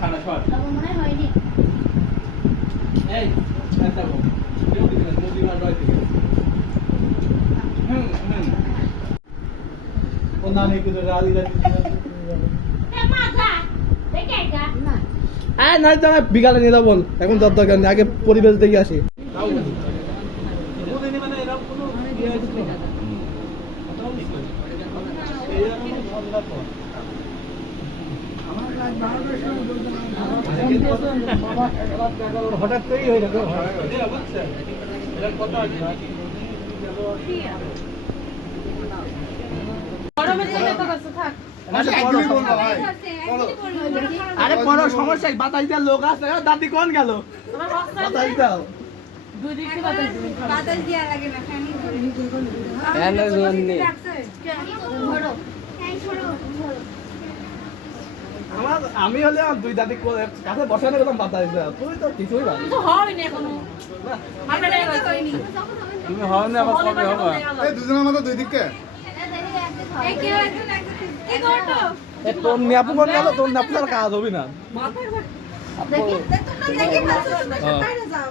খানা আচ্ছা হ্যাঁ না তো আমি বিকালে নিয়ে যাব। এখন দরকার নেই, আগে পরিবেশ দেখে আসি। হঠাৎ করেই হয়ে যাবে আরে বড় সমস্যা বাতাস দেওয়ার লোক আছে দাদি কোন গেল? বাতাস দাও বাতাস দিয়া লাগে না ফ্যানই ধরে ফ্যানের জন্য। ধরো এই ছোড়ো ধরো আমার আমি হলে আমার দুই দাদি কাছে বসানো গেলাম দেওয়া তুই তো কিছুই না তুমি হও না আবার কবে হবে এই দুজনের মধ্যে দুই দিককে এই কেউ একজন একজন কি করতো তোর নিয়াপু কোন গেল তোর নিয়াপু আর কাজ হবে না দেখি তোমরা দেখি ভালো তোমরা বাইরে যাও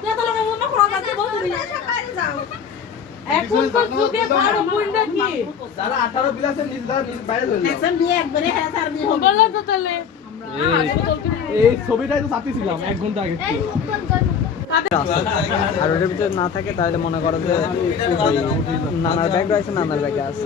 তোমরা সব বাইরে যাও এখন যুগে বড় মুন্ডা কি যারা আঠারো বিলাসের নিজ দ্বারা নিজ বাইরে চলে যাও। বলো তো তাহলে। এই- এই ছবিটাই তো চাপিয়েছিলাম এক ঘণ্টা আগে। এই মুখ বন্ধ আর ওটার ভিতরে না থাকে তাহলে মনে করো যে নানার ব্যাগ রয়েছে নানার ব্যাগে আছে।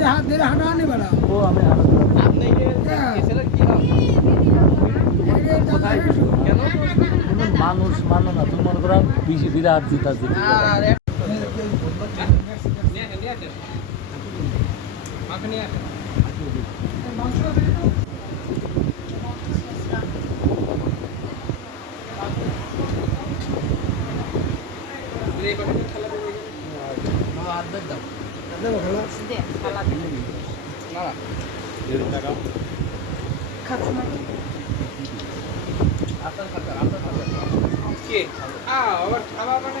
বা জামা কাপড় ধরে হাত ধরে হাঁটা আনি বেড়া ও আমি আপনি কি কেন? মানুষ মানো না তুমি মনে করো বিশি বিরাট জিতা জিতি। মাকে নিয়ে আসেন। এই পাশে কি খেলা দেবে এখানে? না, না। আপনার খাতা, আপনার খাতা। কে? আ, আবার খাওয়া মানে?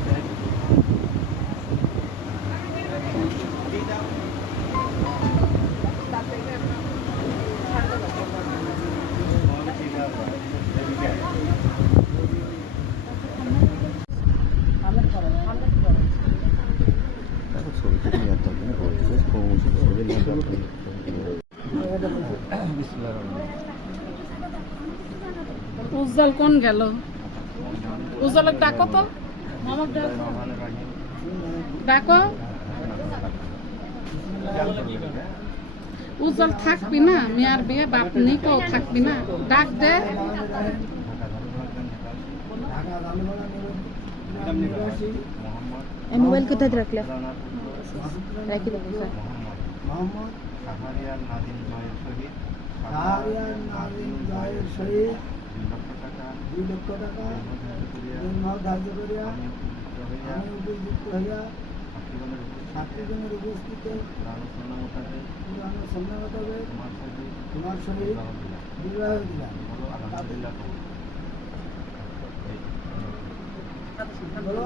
উজ্জ্বল কোন গেল? উজ্জ্বলের ডাকো তো। মামার ডাকো। উজ্জ্বল থাকবি না, মেয়ার বিয়ে বাপ নেই কেউ থাকবি না। ডাক দে। মোবাইল কোথায় রাখলে? রাখি দেবো স্যার। মোহাম্মদ শাহরিয়ার নাদিম জয়ের সহিত শাহরিয়ার নাদিম জয়ের সহিত দুই লক্ষ টাকা জন্ম ধার্য করিয়া আমি উপযুক্ত হইয়া ছাত্রীগণের উপস্থিতে পুরানো সন্ধ্যা মোতাবেক তোমার সহিত বিবাহ দিলাম বলো।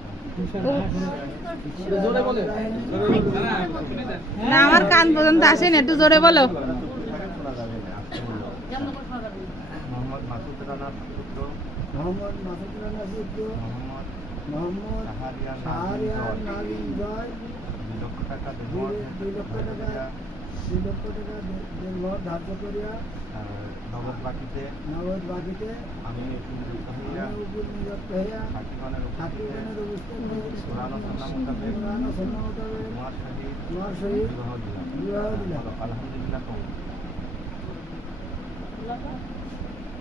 না, আমার কান পর্যন্ত আসেনি, একটু জোরে বলো। মোহাম্মদ মাসুদ রানার পুত্র, মোহাম্মদ মাসুদ রানা পুত্র মোহাম্মদ সাহারিয়া নাবিন জয় দুই লক্ষ টাকা দুই লক্ষ টাকা দুই লক্ষ টাকা দেড় ধার্য করিয়া নগদ বাকিতে নগদ বাকিতে আমি নিযুক্ত হইয়া মোতাবেক বিবাহ দিলাম। বলো, আলহামদুলিল্লাহ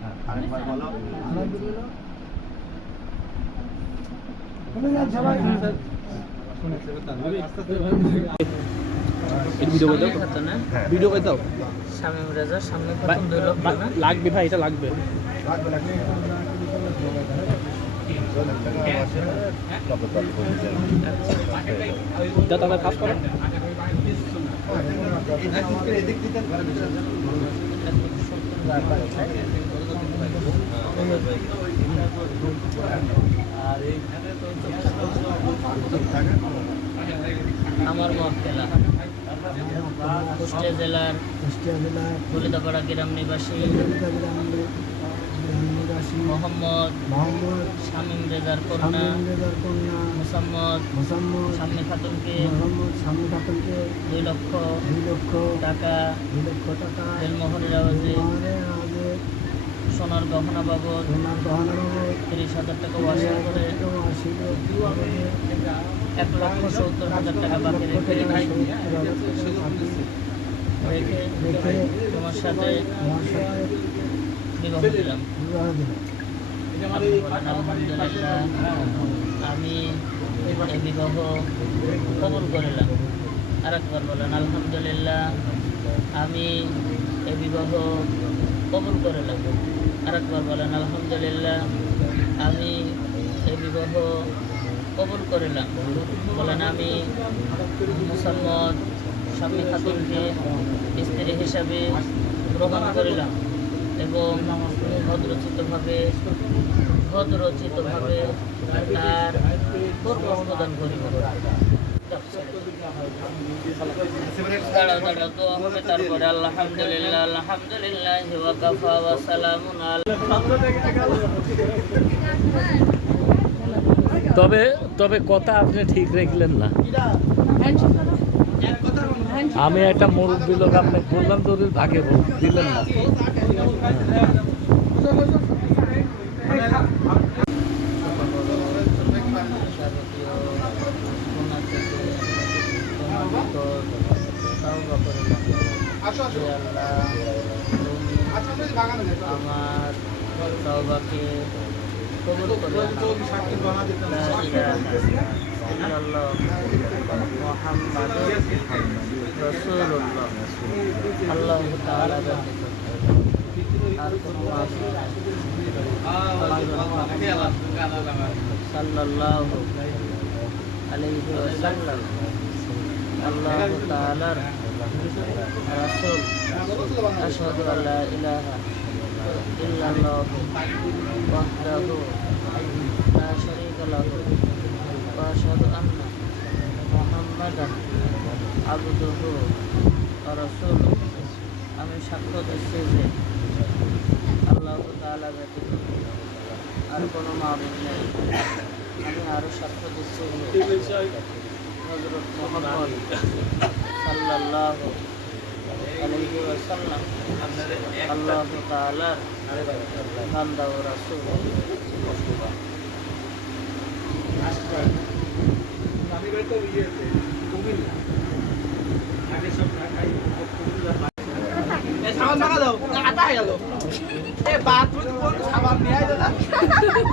হ্যাঁ, আরেকবার বলো আলহামদুলিল্লাহ শুনে যান সবাই ভিডিও করে দাও। ভিডিও করে দাও। রেজার সামনে লাগবে ভাই এটা লাগবে। যা তাহলে কাজ করো। আমার মহকেলা কুষ্টিয়া জেলার কুষ্টিয়া জেলার বলিদাপাড়া গ্রাম নিবাসী মোহাম্মদ মোহাম্মদ শামীম রেজার কন্যা রেজার কন্যা মোসাম্মদ মোসাম্মদ শামী খাতুনকে মোহাম্মদ শামী খাতুনকে দুই লক্ষ দুই লক্ষ টাকা দুই লক্ষ টাকা রেলমোহনের আওয়াজে সোনার গহনা বাবদ সোনার গহনা বাবদ তিরিশ হাজার টাকা ওয়াশিং করে। এক লক্ষ সত্তর হাজার টাকা বাকি রেখে রেখে তোমার সাথে বিবাহ দিলাম। আমি বিবাহ কবুল করিলাম আর একবার বলেন, আলহামদুলিল্লাহ, আমি এই বিবাহ কবুল করিলাম আর একবার বলেন, আলহামদুলিল্লাহ, আমি এই বিবাহ কবুল করিলাম বলেন, আমি মুসাম্মদ স্বামী খাতুনকে স্ত্রী হিসাবে গ্রহণ করিলাম এবং ভদ্রচিতভাবে ভদ্রচিতভাবে তার কর্ম প্রদান করিব। তারপরে আলহামদুলিল্লাহ আলহামদুলিল্লাহ কাফা তবে তবে কথা আপনি ঠিক রেখলেন না। আমি একটা মুরব্বী লোক আপনাকে বললাম তো ভাগে দিলেন না। আমার তওবাকে আল্লাহ তাআলা আর কোনো। সাল্লাল্লাহু আলাইহি ওয়াসাল্লাম আল্লাহ তাআলার রাসূল আশহাদু ইল্লাল্লাহ ওয়াহদাহু লা শারীকা লাহু ওয়া আশহাদু আন্না মুহাম্মাদান আবদুহু ওয়া আমি সাক্ষ্য দিচ্ছি যে আল্লাহ তাআলা ব্যতীত আর কোনো মাবুদ নেই আমি আরও সাক্ষ্য দিচ্ছি যে হযরত মুহাম্মদ সাল্লাল্লাহু আলাইহি ওয়াসাল্লাম আল্লাহ তাআলার বান্দা ও রাসূল এ সাবান মাখা দাও আটা হয়ে গেল এ বাথরুম সাবান নিয়ে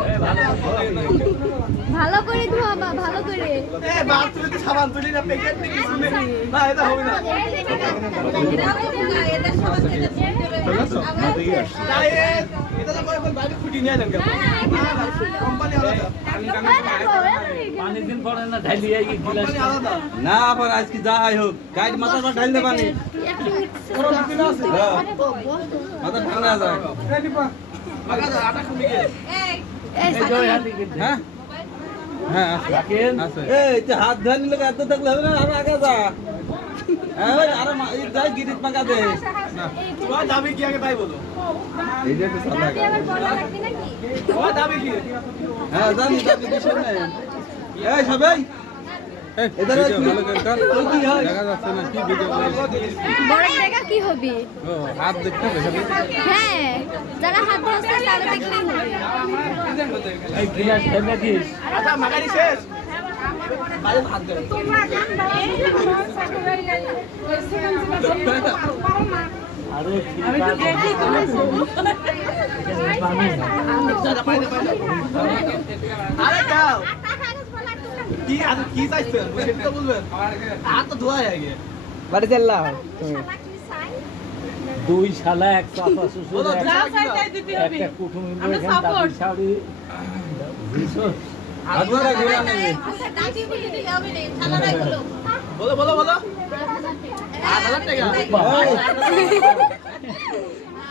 এ ভালো করে ধোয়াবা ভালো করে। এ বাপ তুমি তো সাবান তুলি না প্যাকেট থেকে কিছু নেই না এটা হবে না। না, এ- এটা তো কয়েকবার বাইরে ফুটি নিয়ে যান কোম্পানি আলাদা পানি দিন পরে না ঢালিয়ে এই গিলাস না আবার আজকে যা হয় হোক। গাইড মাথা পর ঢালতে পানি কোনো দিন আছে মাথা ঠান্ডা যায় আটা কমে গেছে হ্যাঁ। হ্যাঁ রাখেন। এই হাত ধরে নিলে এত থাকলে হবে না? আর আগে যা। হ্যাঁ ওই আরও মা- এই যাই গিরিট পাকা দে। তোমার দাবি কি আগে তাই বলো? এই যে দাবি কি? হ্যাঁ জানি জানি কিছু নেই। এই সবাই। বড় জায়গা কি হবে? হাত দেখতে হ্যাঁ যারা হাত ধরছে তারা দেখলেই হবে। এই গিলাস ফেলে দিস আচ্ছা মাগারি শেষ। পানি দাদা বাইরে বাইরে আরে যাও কি আর কি চাইছেন? সেটা তো বলবেন। হাত তো ধোয়া আগে বাড়ি চাল্লা দুই শালা এক চাপা শ্বশুর একটা দাদি শাড়ি। নেবে বলো বলো বলো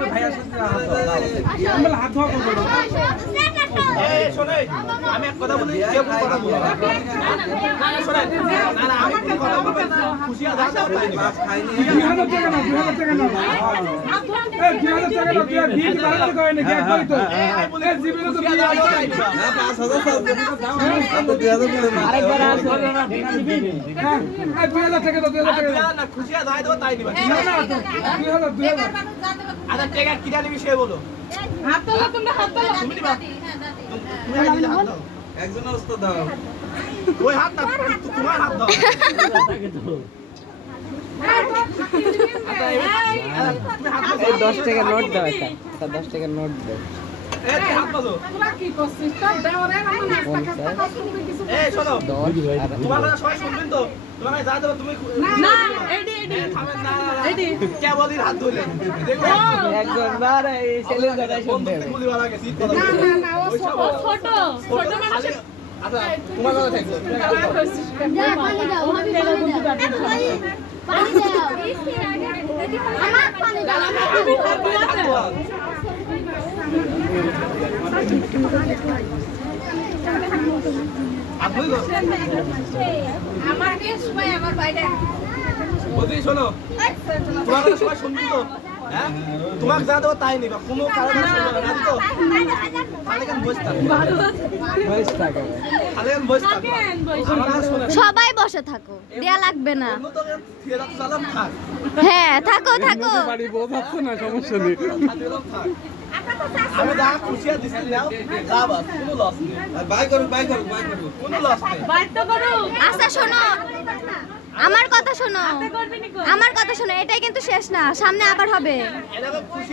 এই হাত ধোয়া শোনে আমি এক কথা বলি আমি খুশি খুশি আদা আদা টাকা কিনা নিবি সে বলো হাত দাও একজন দাও ওই হাত না তু- তোমার হাত দাও থাকে তো। আদা, তুমি দেবো তুমি না এডি এডি থামেন না এডি কে বলি হাত ধরে দেখো একজন বার এই ছেলে দাদাই শুনতে বন্ধু হবে গুলি মারা গেছে না না না ও ছোট ছোট ছোট মানে আচ্ছা তোমার কথা থাকবে তুমি হাত দাও। পানি দাও দাও পানি দাও দাও হাত দাও। হাত ধুই গো। আমার কে সময় আমার বাইরে বলছি শোনো। তোমার কথা সবাই শুনবি তো? হ্যাঁ? তোমাকে যা দেবো তাই নিবা। কোনো কারণে শুনবে না তো? সবাই বসে থাকো দেয়া লাগবে না। হ্যাঁ থাকো থাকো। বাড়ি না সমস্যা নেই। আমি যা খুশি আর দিচ্ছি নাও লাভ কোনো লস নেই। বাই করুক বাই করুক বাই করুক। কোনো লস নেই। আচ্ছা শোনো। আমার কথা শোনো। আমার কথা শোনো এটাই কিন্তু শেষ না সামনে আবার হবে। এরকম খুশি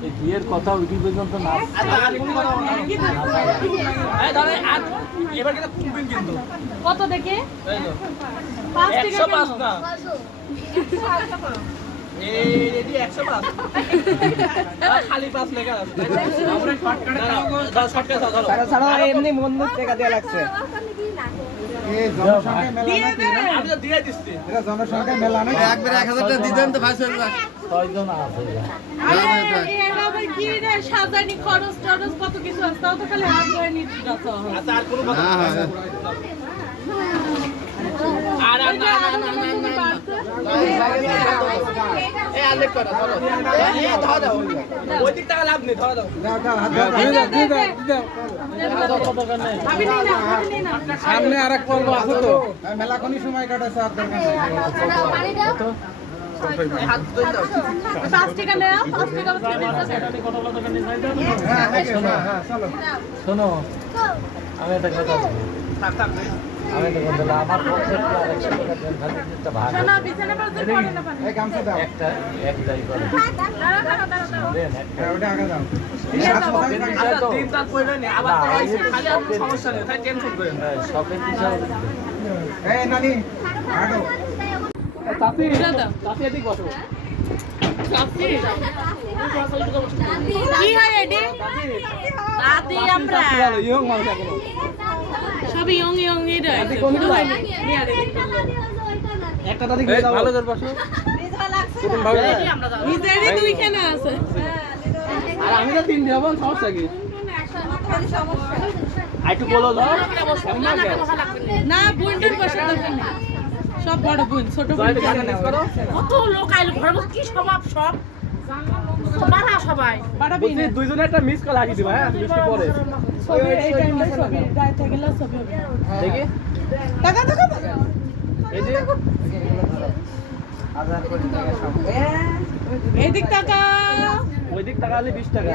এই বিয়ের কথা উঠি পর্যন্ত না আচ্ছা কত দেখে একশো পাঁচ না এমনি মন টাকা দেওয়া লাগছে খরচ টরচ কত কিছু আছে? তাও তো খালি হাত ধরে আচ্ছা কোনো আর সামনে আরেক পর্ব আছে তো দাও মেলা কোনি সময়। হ্যাঁ হ্যাঁ হ্যাঁ চলো শোনো আমি একটা কথা আমার পক্ষে একটু আরেকশো টাকা দেন, তাহলে একটা ভাগ একটা একটাই করে দেন একটা ওটা আগে দাও খালি আর চাচি চাচি এদিক বসো কি হয় এডি আমরা। এখনও ইয়ং ইয়ং এর একটা দাদি ভালো করে বসো। কুটুম ভাবে নিজেরই আছে। আর আমি তো তিন যাব সমস্যা কি? একটু বলো ধর না বোনটার দরকার নেই। সব বড় বোন ছোট বোন। কত লোক আইলো ঘরে কি স্বভাব সব? সবাই। দুইজনে একটা মিস কল আসি দিবা হ্যাঁ? মিষ্টি পরে। ছবি এই টাইমে ছবি রাইতে গেলে ছবি দেখি। টাকা টাকা এই যে করে টাকা সব টাকা। ওই দিক টাকা হলে বিশ টাকা।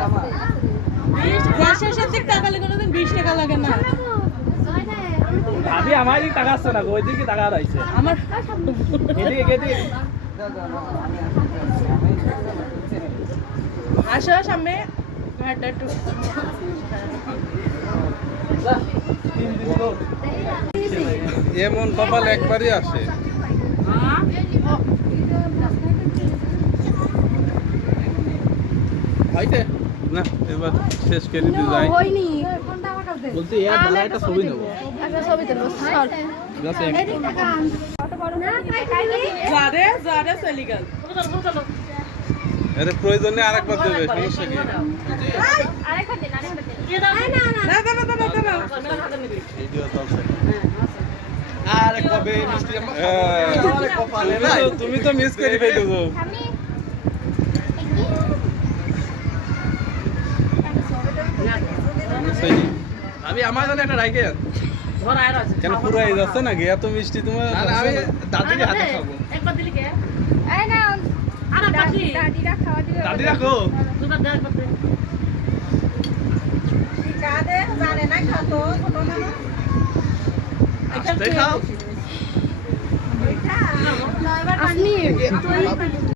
শেষের দিক কোনোদিন বিশ টাকা লাগে না। ভাবি আমার দিক টাকা আসছে না ওই দিকে টাকা আইছে আমার এদিকে এদিকে। আসো সামনে। ঘাটটা একটু এমন কপাল একবারই আসে। হইতে না এবার শেষ করে যাই। এর একটা ছবি নেব। একটা ছবি তুলবো সর জাস্ট এক কত বড় না যারে যারে চলি গেল। এর প্রয়োজনে আরেকবার দেবে সমস্যা কি? আরেকটা দিন আরেকটা দিন। না না না দাও দাও দাও দাও ভিডিও চলছে আর কবে মিষ্টি। আরে কপালে তুমি তো- তুমি তো মিস করে ফেলেছো। আমি আমি আমার জন্য একটা রাইকে ঘর কেন পুরো এই যাচ্ছে নাকি? এত মিষ্টি তোমার আমি দাদিকে হাতে খাব। একবার দিলি কে? এই না আর দাদি দিবে দাদি রাখো জানে না খাতো ছোট মানুষ খাও আপনি